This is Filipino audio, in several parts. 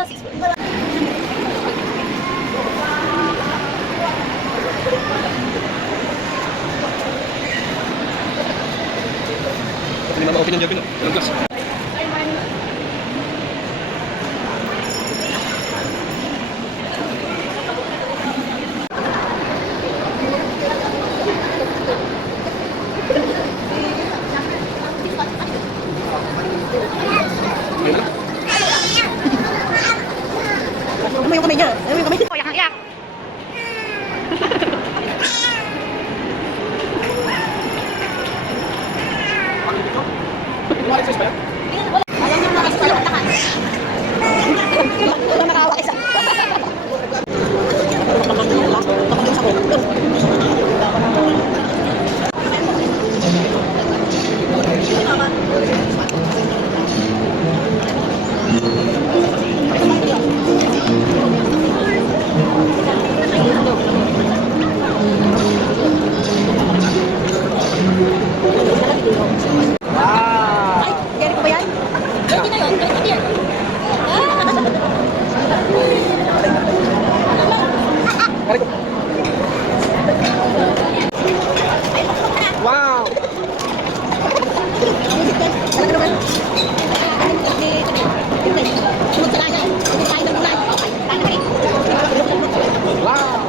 Ini mama open yung Jabin, no? Glass. Ano yung kamay niya? Ano yung kamay niya? Koyak ang iyak. Ayaw niya mga isa yung takan. Wala nakawa isa. Ay, gari ko ba yan? Gari na yun, gari na yun. Wow! Talaga naman. Sunod sa kanya. Sunod tayo ng gulay. Tayo na rin. Wow!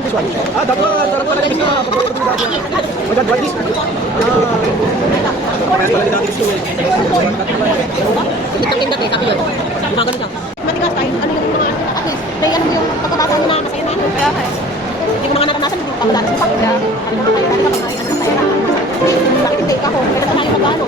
This one. Ah, that one. Sarap pala yung isa. Oh, that one is. Matigas tayo. Ano yung mga at least, may ano yung pagkabasa mo na masaya na. Kaya kaya. Hindi mo mga naranasan, pagkadalas pa. Kaya, ano na tayo, ano na tayo. Bakit hindi ka ko? Kaya na tayo mag-ano.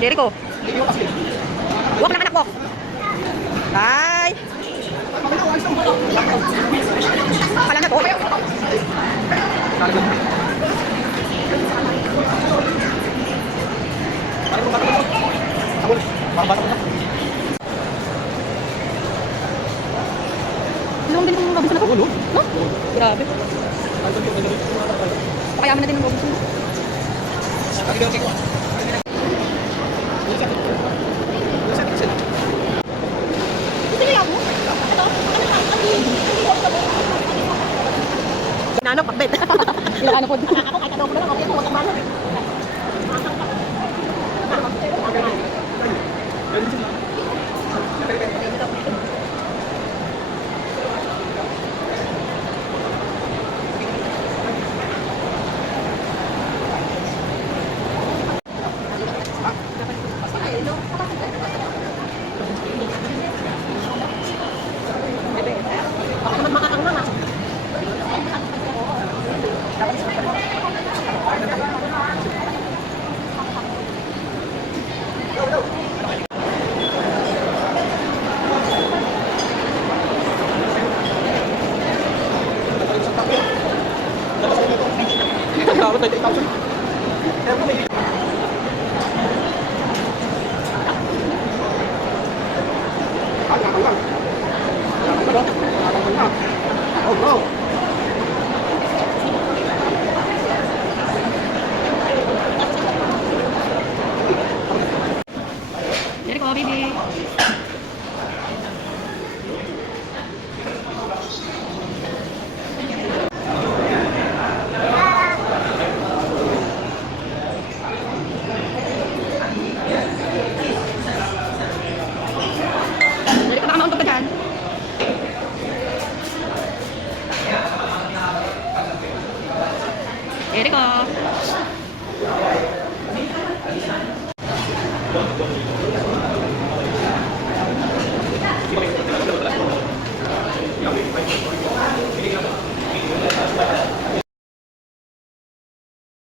Jericho. Walk lang anak walk. Bye. Pala na to. Ilang din yung Robinson na to? No? Grabe. Pakayaman na din ng Robinson. Sinano, pakbet. Ilang ano po. Ako kahit adobo na lang, okay po, wag ang Dapat 30,000. Oh, no.